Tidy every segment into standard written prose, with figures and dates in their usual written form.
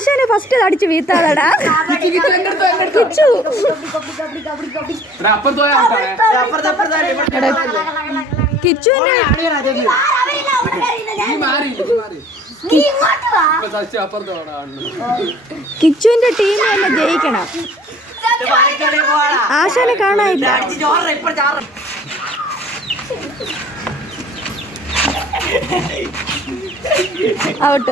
ആശാനെ ഫസ്റ്റ് അടിച്ച് വീത്താതടാ. കിച്ചു കിച്ചുവിന്റെ കിച്ചുവിന്റെ ടീം തന്നെ ജയിക്കണം. ആശാനെ കാണാനില്ല. ഔട്ട്.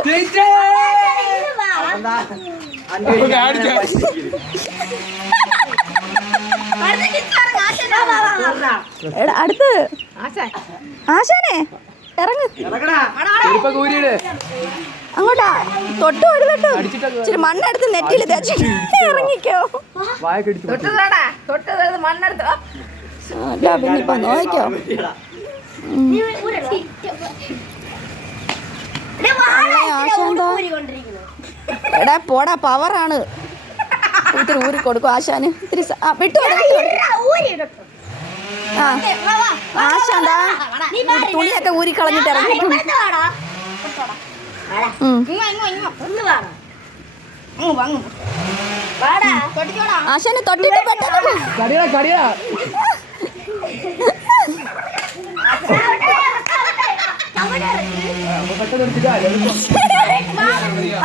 അടുത്ത് ആശാനെ ഇറങ്ങ്. അങ്ങോട്ടാ തൊട്ട് ഒരു തട്ടു ഇച്ചിരി മണ്ണെടുത്ത് നെറ്റിൽ തേച്ചിട്ട് ഇറങ്ങിക്കോ. പിന്നിപ്പോ നോക്കിക്കോ. എടാ പോടാ, പവറാണ്. ഇത്തിരി ഊരി കൊടുക്കും ആശാന്. ഇത്തിരി വിട്ടു. ആ ആശാന്താ തുണിയൊക്കെ ഊരി കളഞ്ഞിട്ട് ഇറങ്ങി. ആശാനെ തൊട്ടിട്ട് പെട്ടെന്ന്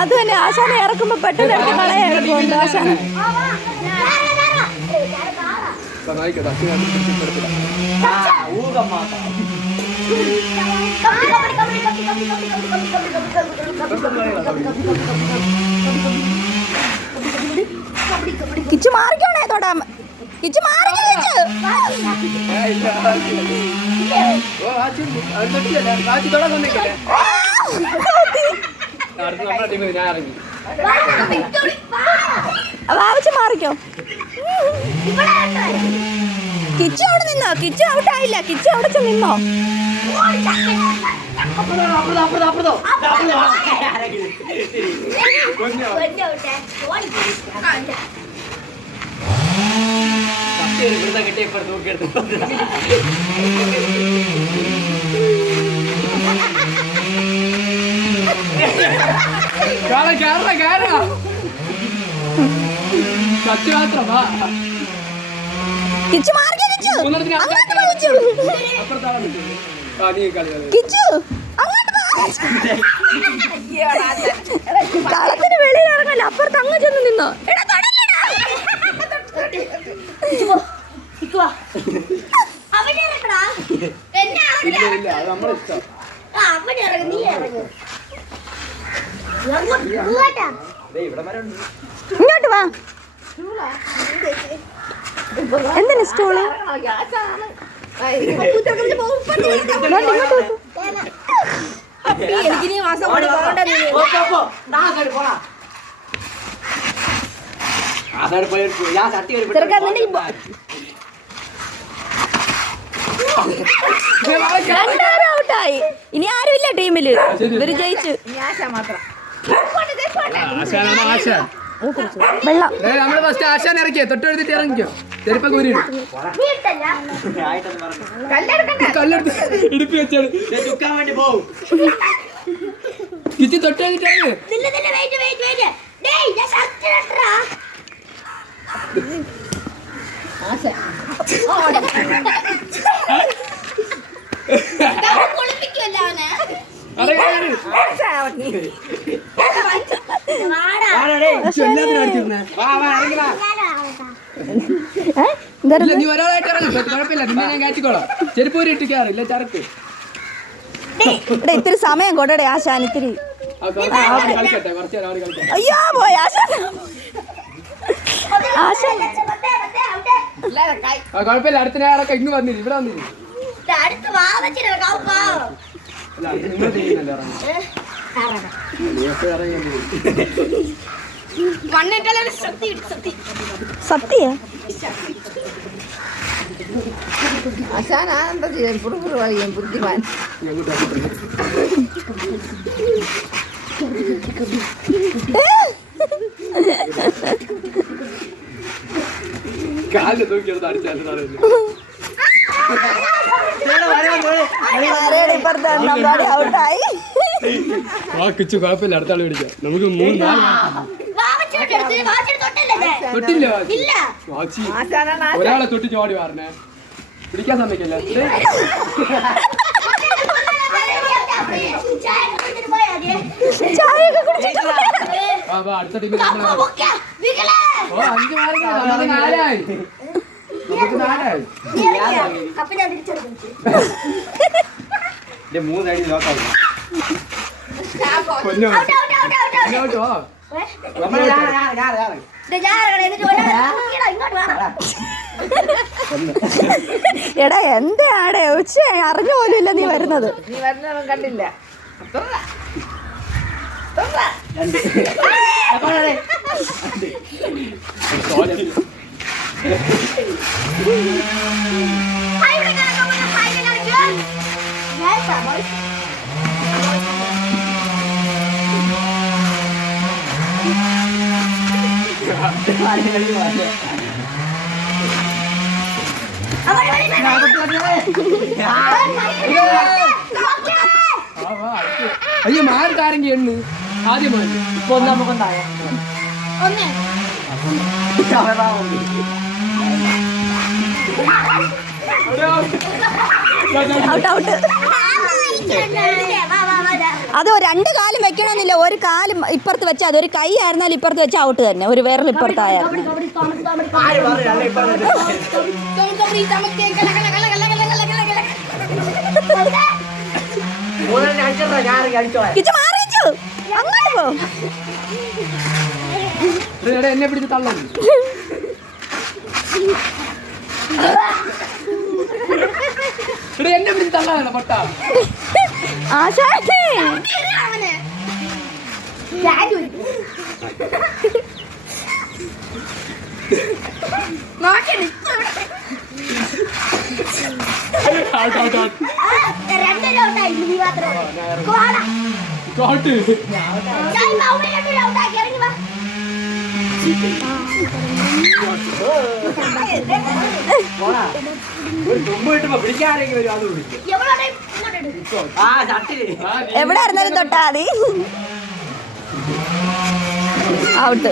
അത് തന്നെ. ആശാനെ ഇറക്കുമ്പോ പെട്ടെന്ന് എടുത്ത് കളയായിരുന്നു ആശാന്. കിച്ചു മാറിക്കോണേ തൊടാ. കിച്ചു മാറിക്കോ. വാവച്ച് മാറിക്കോ. കിച്ചു അവിടെ നിന്നോ. കിച്ചു ഔട്ടായില്ല. കിച്ചു അവിടെ നിന്നോ. കിച്ചു മാറിക്കോ. കിച്ചു കളത്തിന് വെളിയിൽ ഇറങ്ങല്ല. അപ്പുറത്ത് അങ്ങ് ചെന്ന് നിന്നോ. ഇങ്ങോട്ട് വാ. എന്തിനാ സ്റ്റൂള്? ഔട്ടായി. ഇനി ആരുമില്ല ടീമില്. ഇവര് ജയിച്ചു. വെള്ളം നമ്മള് ഫസ്റ്റ് ആശാൻ ഇറക്കിയോ. തൊട്ടെടുത്തിട്ട് ഇറങ്ങിക്കോ. ചെരുപ്പ കൂരി ഇടുപ്പി വെച്ചാണ് കിച്ചു തൊട്ടെടുത്തിട്ട് ഒരാളായിട്ട് കുഴപ്പമില്ല. പിന്നെ ഞാൻ കയറ്റിക്കോളാം. ചെരുപ്പൂരി ഇട്ടിക്കാറില്ല ചരക്ക്. ഇത്തിരി സമയം കൊണ്ടേ ആശാൻ. ഇത്തിരി അയ്യോ പോയി ആശാൻ. ആശാൻ കുഴപ്പമില്ല. അടുത്ത ഞായറൊക്കെ ഇങ്ങ് വന്നില്ല. ഇവിടെ വന്നില്ല. സത്യ ആശാനെന്താ ചെയ്യാൻ? പുറപുറവായി ബുദ്ധിമാൻ. കാലിൽ തൂക്കിയെടുത്ത് അടിച്ചാൽ ഔട്ടായി. കിച്ചു കുഴപ്പമില്ല, അടുത്ത ആള് പിടിക്കാം. നമുക്ക് 3-4 തൊട്ടില്ല. ഒരാളെ തൊട്ടിച്ച് ഓടി പറഞ്ഞേ, പിടിക്കാൻ സമ്മതിക്കല്ലേ. അടുത്ത ടീമിൽ 5 മാർക്ക് 4ആയി. നമുക്ക് 4ആയി. 3 അടി നോക്കാം. എടാ എന്താണ് ഉച്ച അറിഞ്ഞു പോലും ഇല്ല നീ വരുന്നത്. കണ്ടില്ല. അയ്യോ മാർക്കാരെങ്കിൽ എണ്ണു ആദ്യം ഇപ്പൊ നമുക്കുണ്ടായ അത് 2 കാലും വെക്കണമെന്നില്ല, ഒരു കാലും ഇപ്പുറത്ത് വെച്ചാൽ അതൊരു കൈ ആയിരുന്നാലും ഇപ്പുറത്ത് വെച്ചാൽ ഔട്ട് തന്നെ. ഒരു വിരൽ ഇപ്പുറത്തായാലും എന്നെ പിടിച്ച് തള്ളു. എന്നെ പിടിച്ച് തള്ളാണ് പൊട്ട. എവിടെ ആയിരുന്നാലും തൊട്ടാ മതി. ഔട്ട്.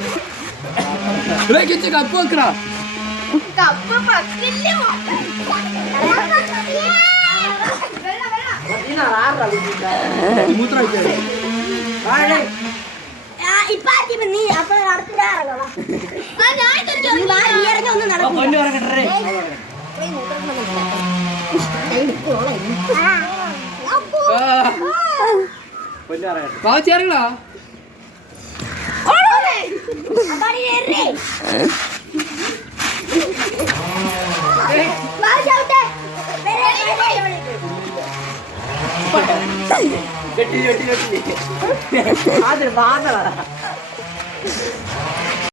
കപ്പ് വെക്കടാ. ചേർക്കടാ.